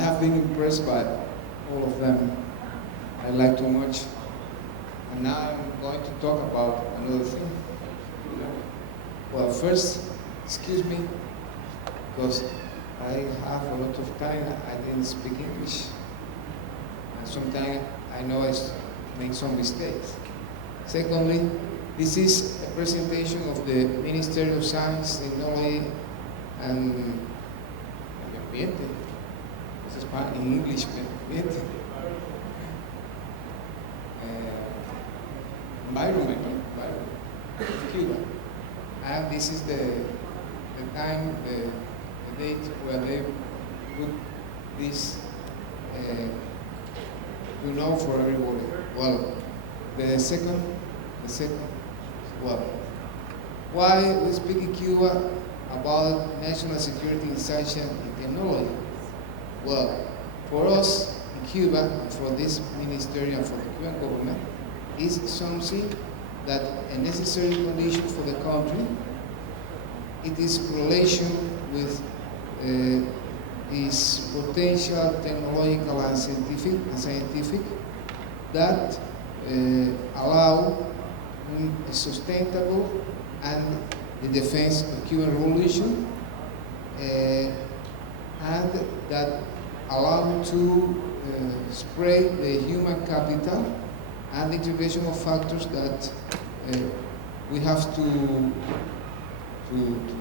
have been impressed by all of them. I like too much. And now I'm going to talk about another thing. Well, first, excuse me, because I have a lot of time, I didn't speak English. And sometimes I know I make some mistakes. Secondly, this is a presentation of the Ministry of Science, Technology, and Medio Ambiente. This is in English, Medio Ambiente. Environment of Cuba. And this is the time, the date where they put this to know for everybody. Well, the second, well, why we speak in Cuba about national security in science and technology? Well, for us in Cuba, and for this ministry and for the Cuban government, is something that a necessary condition for the country. It is relation with its potential technological and scientific that allow a sustainable and the defense of Cuban revolution, and that allow to spread the human capital and the integration of factors that we have to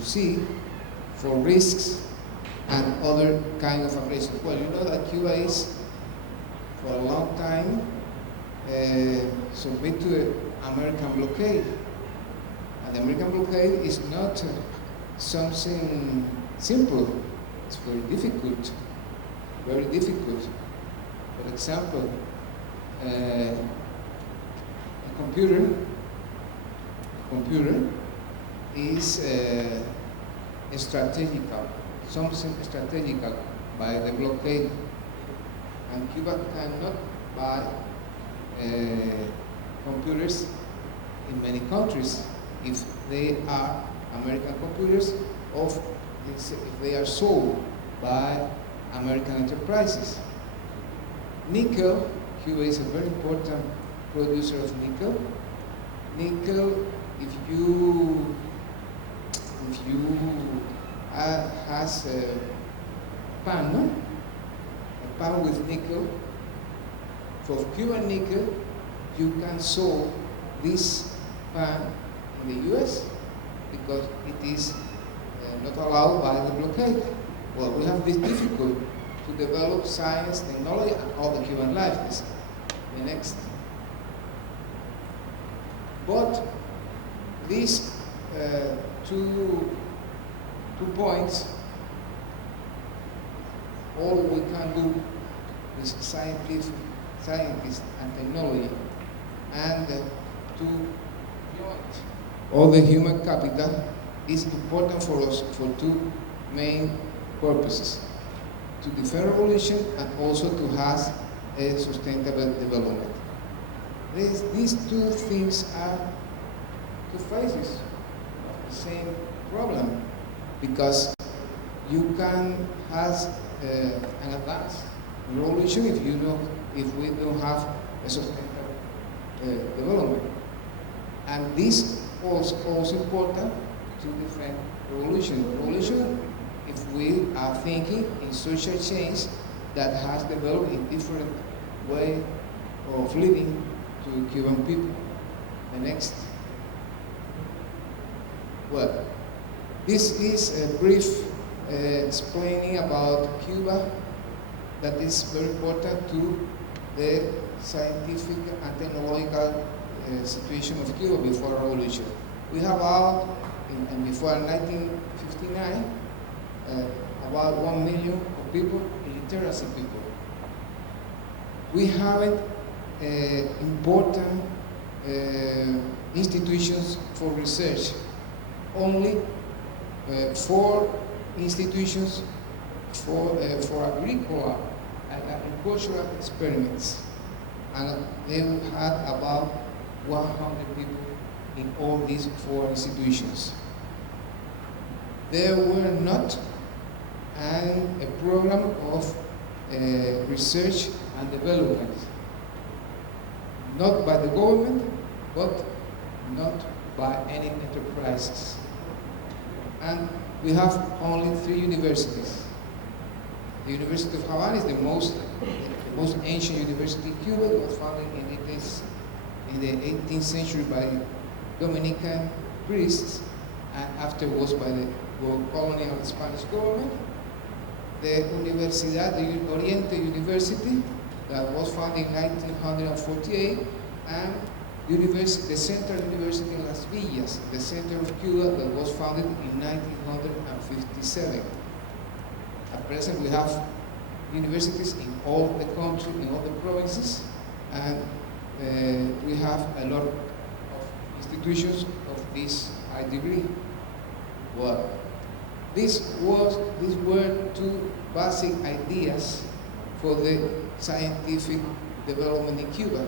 see for risks and other kind of aggression. Well, you know that Cuba is, for a long time, submit to the American blockade. And the American blockade is not something simple. It's very difficult, very difficult. For example, a computer is strategical, something strategical by the blockade, and Cuba cannot buy computers in many countries if they are American computers, or if they are sold by American enterprises. Nickel, Cuba is a very important producer of nickel. Nickel, if you has a pan, no? A pan with nickel, for Cuban nickel, you can sell this pan in the US because it is not allowed by the blockade. Well, we have this difficulty to develop science, technology, and all the Cuban life. Is the next. But these two points, all we can do with scientists and technology, and to join all the human capital is important for us for two main purposes: to defend revolution and also to have a sustainable development. These two things are two faces of the same problem, because you can have an advanced revolution if we don't have a sustainable development. And this is also important to defend revolution. Revolution, if we are thinking in social change that has developed in different way of living to Cuban people. The next. Well, this is a brief explaining about Cuba that is very important to the scientific and technological situation of Cuba before revolution. We have before 1959 about 1 million of people, illiteracy people. We haven't important institutions for research. Only 4 institutions for agricultural experiments, and they had about 100 people in all these 4 institutions. There were not a program of research and development, not by the government, but not by any enterprises. And we have only 3 universities. The University of Havana is the most ancient university in Cuba. It was founded in the 18th century by Dominican priests, and afterwards by the colonial Spanish government. The Universidad de Oriente University, that was founded in 1948, and the Central University in Las Villas, the center of Cuba, that was founded in 1957. At present, we have universities in all the country, in all the provinces, and we have a lot of institutions of this high degree. Well, these were 2 basic ideas for the scientific development in Cuba.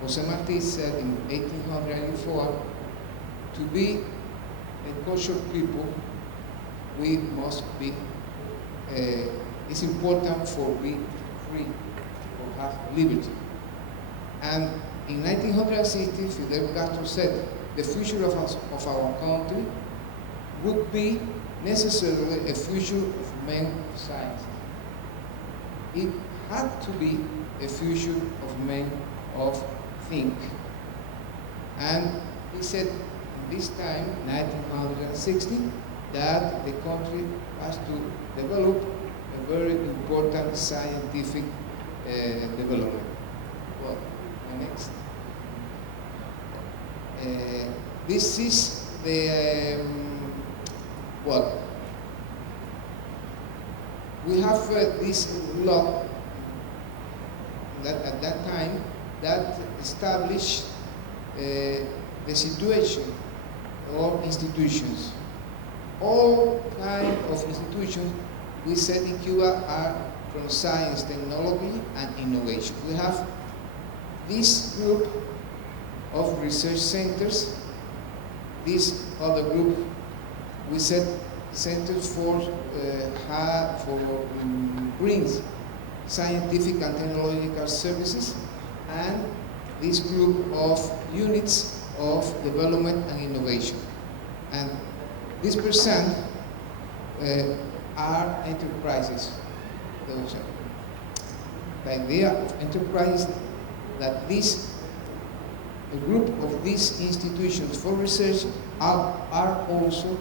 Jose Marti said in 1884, to be a cultured people, we must be, it's important for be free, for have liberty. And in 1960, Fidel Castro said, the future of our country would be necessarily a future of men of science. It had to be a future of men of think. And he said in this time, 1960, that the country has to develop a very important scientific development. Well, next. This is the well. We have this law that at that time that established the situation of institutions. All kinds of institutions we said in Cuba are from science, technology, and innovation. We have this group of research centers, this other group, we said centers for green scientific and technological services, and this group of units of development and innovation. And this percent are enterprises. Those are. The idea of enterprise that a group of these institutions for research are also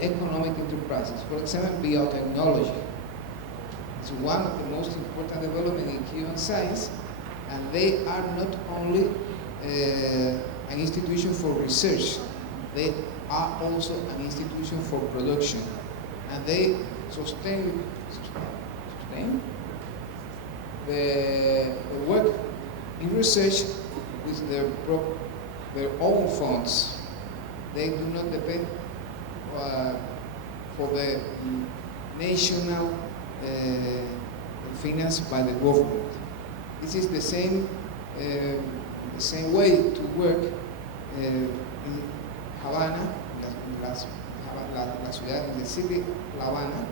economic enterprises. For example, biotechnology is one of the most important developments in Cuban science, and they are not only an institution for research, they are also an institution for production, and they sustain the work in research with their own funds. They do not depend for the national finance by the government. This is the same way to work in Havana, la ciudad, in the city, La Habana,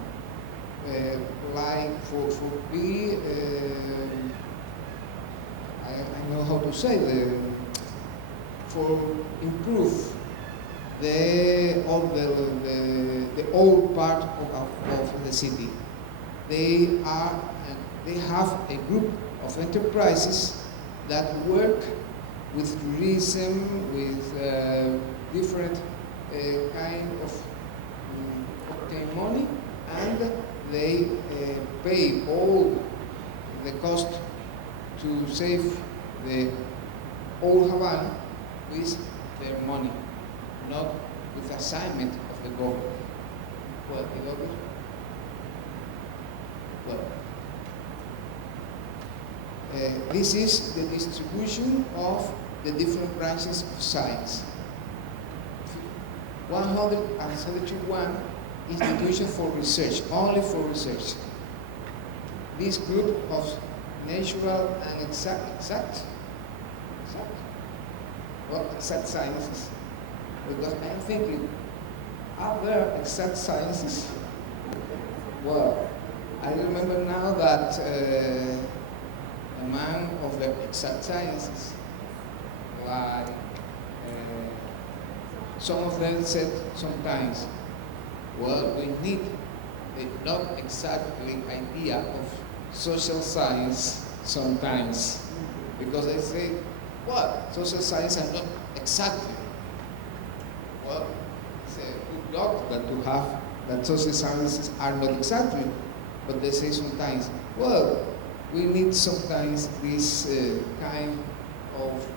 like for me, I know how to say, for improve the old part of the city. They have a group of enterprises that work with tourism, with different kind of obtain money, and they pay all the cost to save the old Havana with their money, not with assignment of the government. Well, this is the distribution of the different branches of science. 171 institutions for research, only for research. This group of natural and exact sciences. Because I'm thinking, are there exact sciences? Well, I remember now that among of the exact sciences, like some of them said sometimes, well, we need a not exactly idea of social science sometimes, because they say, well, social science are not exactly. Well, it's a good doctrine to have that social sciences are not exactly, but they say sometimes, well, we need sometimes this kind of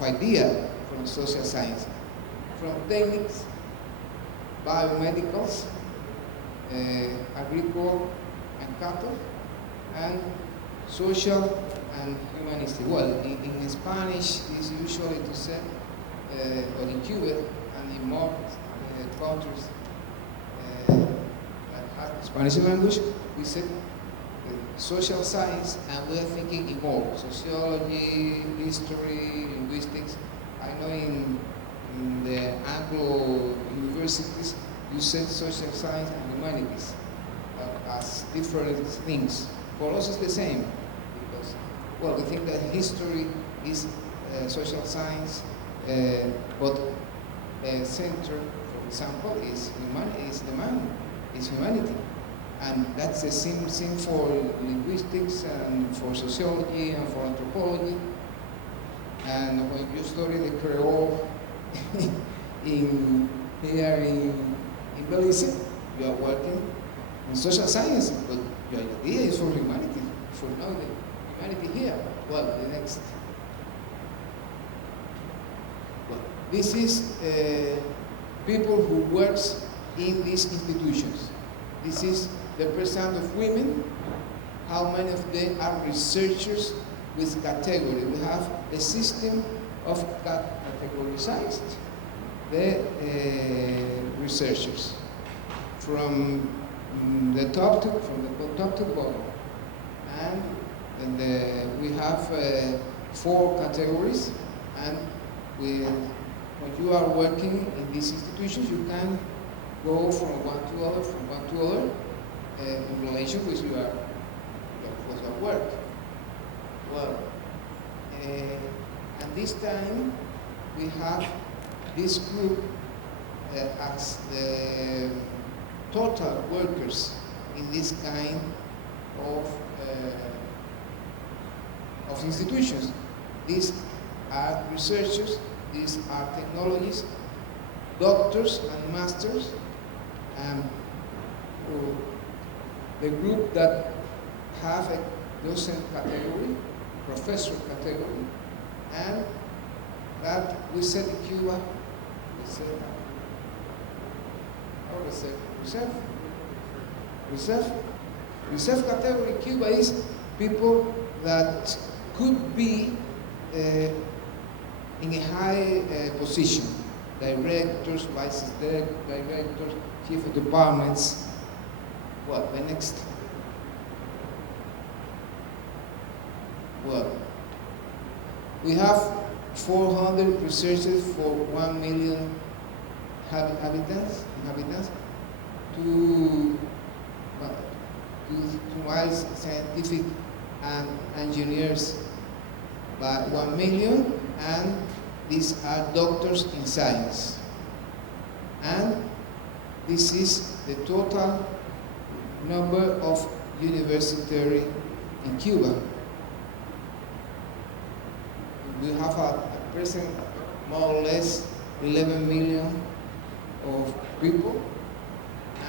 idea from social science, from techniques, biomedicals, agriculture and cattle, and social and humanistic. Well, in Spanish, it's usually to say, or in Cuba and in more countries that have Spanish language, we said social science, and we are thinking in more sociology, history, linguistics. I know in the Anglo universities, you said social science and humanities as different things. For us, it's the same, because, well, we think that history is social science, but the center, for example, is humanity. And that's the same thing for linguistics and for sociology and for anthropology. And when you study the Creole here in Belize, you are working in social science, but your idea is for humanity, for now the humanity here. Well, the next. Well, this is people who works in these institutions. This is the percent of women, how many of them are researchers with category. We have a system of categorized the researchers from the top to the bottom, and we have 4 categories. And when you are working in these institutions, you can go from one to other, in relation with your work. Well, and this time we have this group as the total workers in this kind of institutions. These are researchers, these are technologists, doctors and masters, and the group that have a docent category, professor category, and that we said in Cuba, reserve category in Cuba is people that could be in a high position, directors, vice directors, chief of departments. Well, the next. Well, we have 400 researchers for 1 million inhabitants to wise scientific and engineers by 1 million, and these are doctors in science. And this is the total number of universitary in Cuba. We have at present more or less 11 million of people,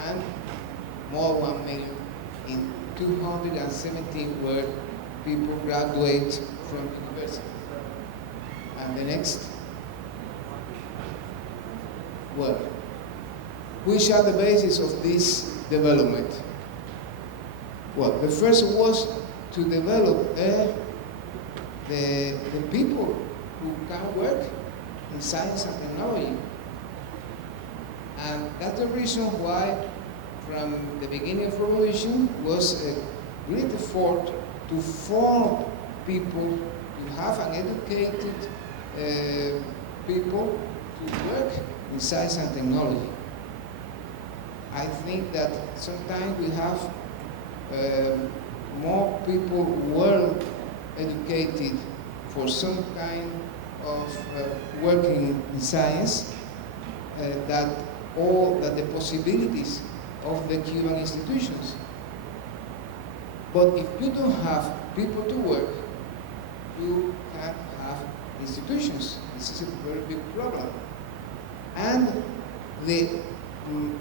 and more 1 million in 217 where people graduate from university. And the next, well, which are the basis of this development? Well, the first was to develop the people who can work in science and technology. And that's the reason why, from the beginning of revolution, was a great effort to form people, to have an educated people to work in science and technology. I think that sometimes we have more people well educated for some kind of working in science, that the possibilities of the Cuban institutions. But if you don't have people to work, you can't have institutions. This is a very big problem. And the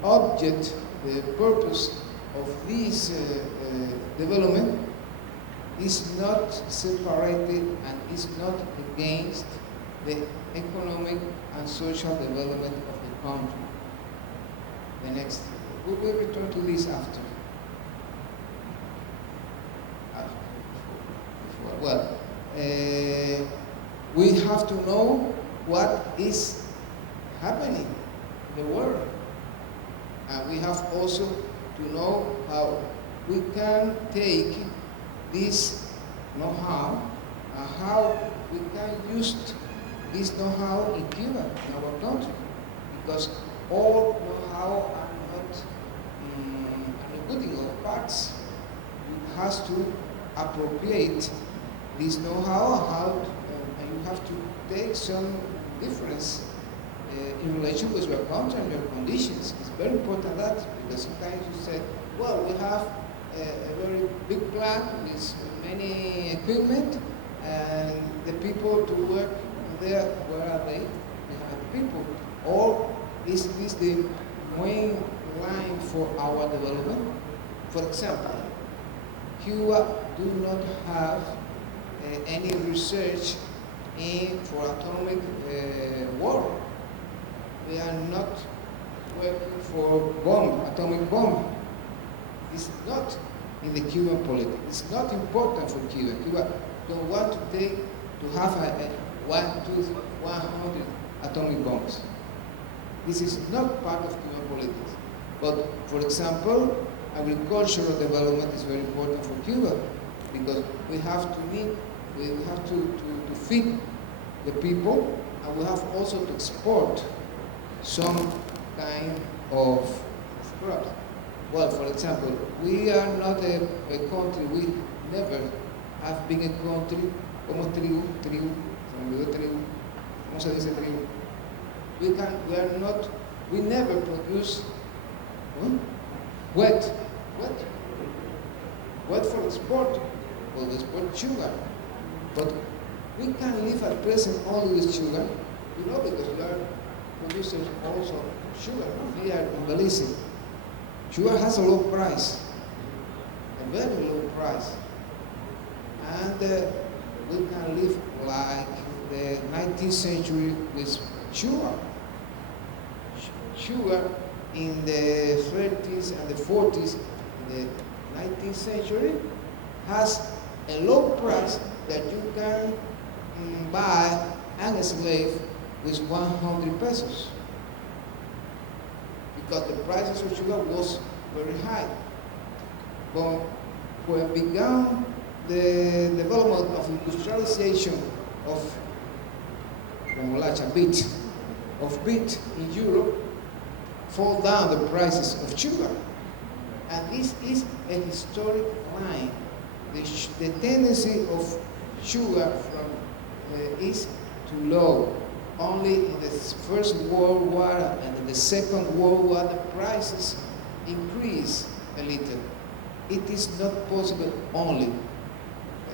object, the purpose of this development is not separated and is not against the economic and social development of the country. The next, we will return to this after. Well, we have to know what is happening in the world. And we have also to know how we can take this know-how and how we can use this know-how in Cuba, in our country. Because all know-how are not good in all parts. You have to appropriate this know-how, and you have to take some difference in relation with your country and your conditions. It's very important that, because sometimes you say, well, we have a very big plant with many equipment, and the people to work there, where are they? We have the people. Or is this the main line for our development? For example, Cuba do not have any research for atomic war. We are not working for atomic bomb. It's not in the Cuban politics. It's not important for Cuba. Cuba don't want to have 100 atomic bombs. This is not part of Cuban politics. But for example, agricultural development is very important for Cuba, because we have to feed the people, and we have also to export some kind of crops. Well, for example, we are not a country, we never have been a country, como trigo, se me olvidó trigo, ¿cómo se dice trigo? We never produce wheat for export. Well, we export sugar, but we can live at present only with sugar, because we are producers also of sugar here in Belize. Sugar has a low price, a very low price, and we can live like the 19th century with sugar. Sugar in the 30s and the 40s, in the 19th century, has a low price that you can buy a slave with 100 pesos. Because the prices of sugar was very high. But when began the development of industrialization of beet in Europe, fall down the prices of sugar. And this is a historic line. The tendency of sugar from east to low. Only in the First World War and in the Second World War, the prices increase a little. It is not possible only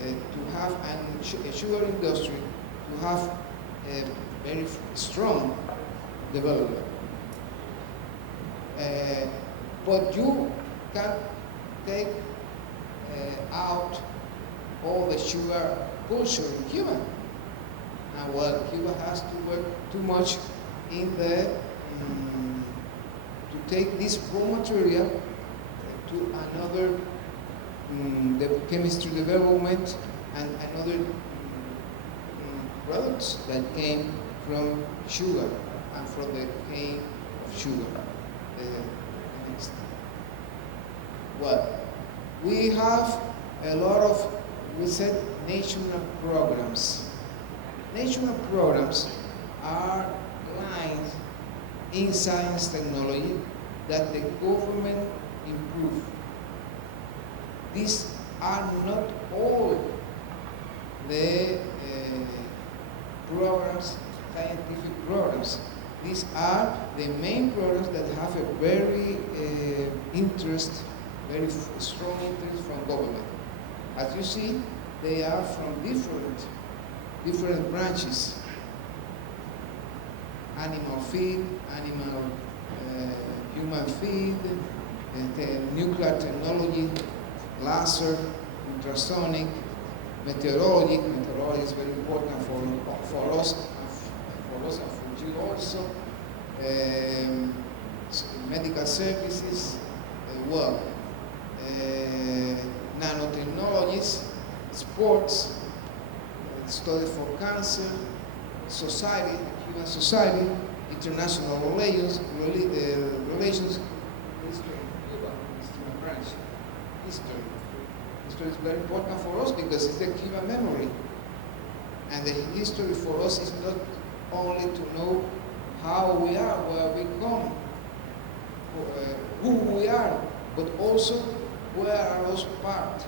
to have a sugar industry, to have a very strong development. But you can take out all the sugar culture in Cuba. And well, Cuba has to work too much in the to take this raw material to another the chemistry development and another products that came from sugar and from the cane of sugar. Next. Well, we have a lot of, we said, national programs. National programs are lines in science technology that the government improve. these are not all the programs, scientific programs. These are the main programs that have a very strong interest from government. As you see, they are from different branches. Animal feed, human feed, nuclear technology, laser, ultrasonic, meteorology. Meteorology is very important for us and for you also. Medical services, nanotechnologies, sports, study for cancer, society, human society, international relations, history, Cuba, history branch, history. History is very important for us because it's the Cuban memory. And the history for us is not only to know how we are, where we come, who we are, but also where are us part.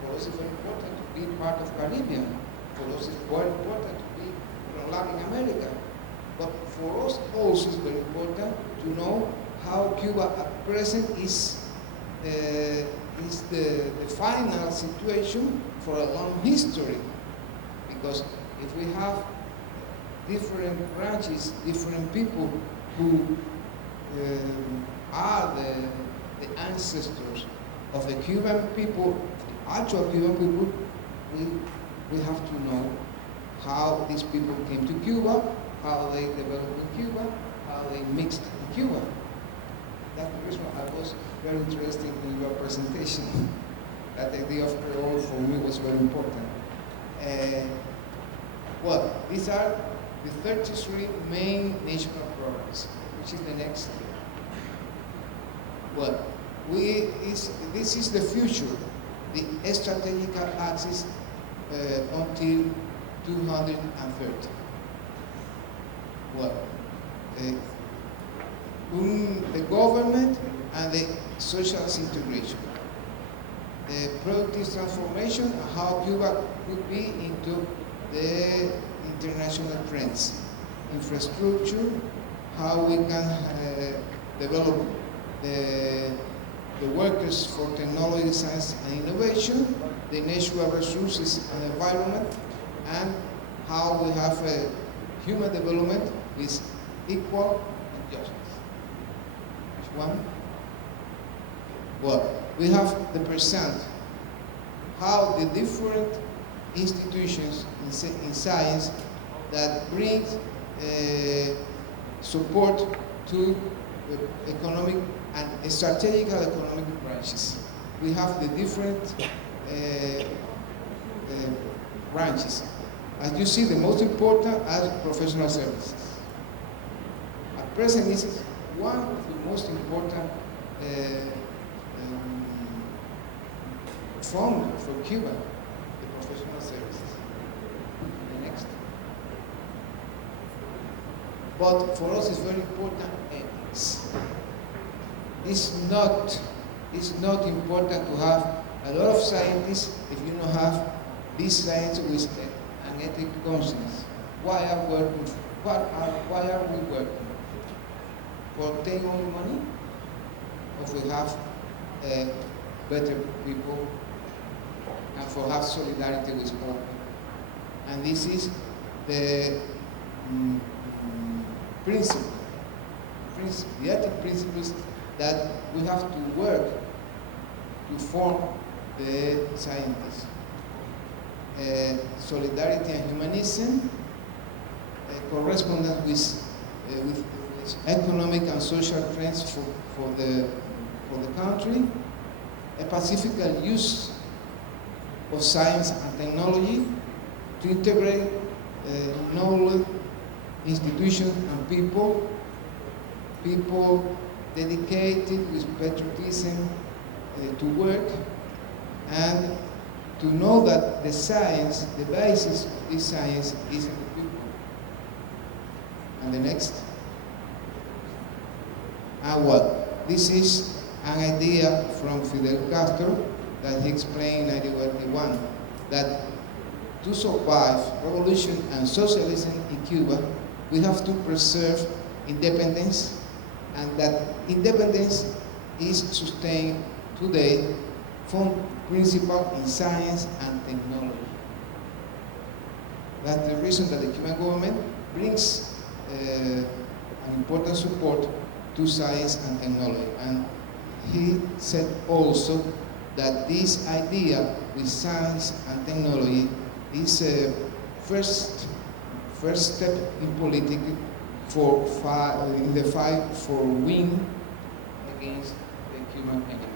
For us it's very important to be part of Caribbean. For us it's very important to be from Latin America. But for us also it's very important to know how Cuba at present is the final situation for a long history. Because if we have different branches, different people who are the ancestors of the Cuban people, actual Cuban people, we have to know how these people came to Cuba, how they developed in Cuba, how they mixed in Cuba. That's the reason I was very interested in your presentation. That idea of Creole for me was very important. Well, these are the 33 main national programs, which is the next. Well, this is the future, the strategic axis until 230. Well, the government and the social integration, the productive transformation, and how Cuba could be into the international trends, infrastructure, how we can develop the workers for technology, science, and innovation, the natural resources and environment, and how we have a human development with equal and justice. Which one? Well, we have the present, how the different institutions in science that bring support to economic and strategical economic branches. We have the different branches. As you see, the most important are professional services. At present, this is one of the most important fund for Cuba, the professional services. The next. But for us, it's very important ethics. It's not important to have a lot of scientists if you don't have this science with an ethic conscience. Why are we working? For obtain only money? Or for have better people and for have solidarity with all people? And this is the principle, the ethic principles that we have to work to form the scientists. Solidarity and humanism, correspondence with economic and social trends for the country, a pacific use of science and technology to integrate knowledge, institutions, and people dedicated with patriotism to work, and to know that the science, the basis of this science is in the people. And the next. And what? This is an idea from Fidel Castro that he explained in 1981, that to survive revolution and socialism in Cuba, we have to preserve independence, and that independence is sustained today from principle in science and technology. That's the reason that the Cuban government brings an important support to science and technology. And he said also that this idea with science and technology is a first step in politics in the fight for win against the Cuban enemy.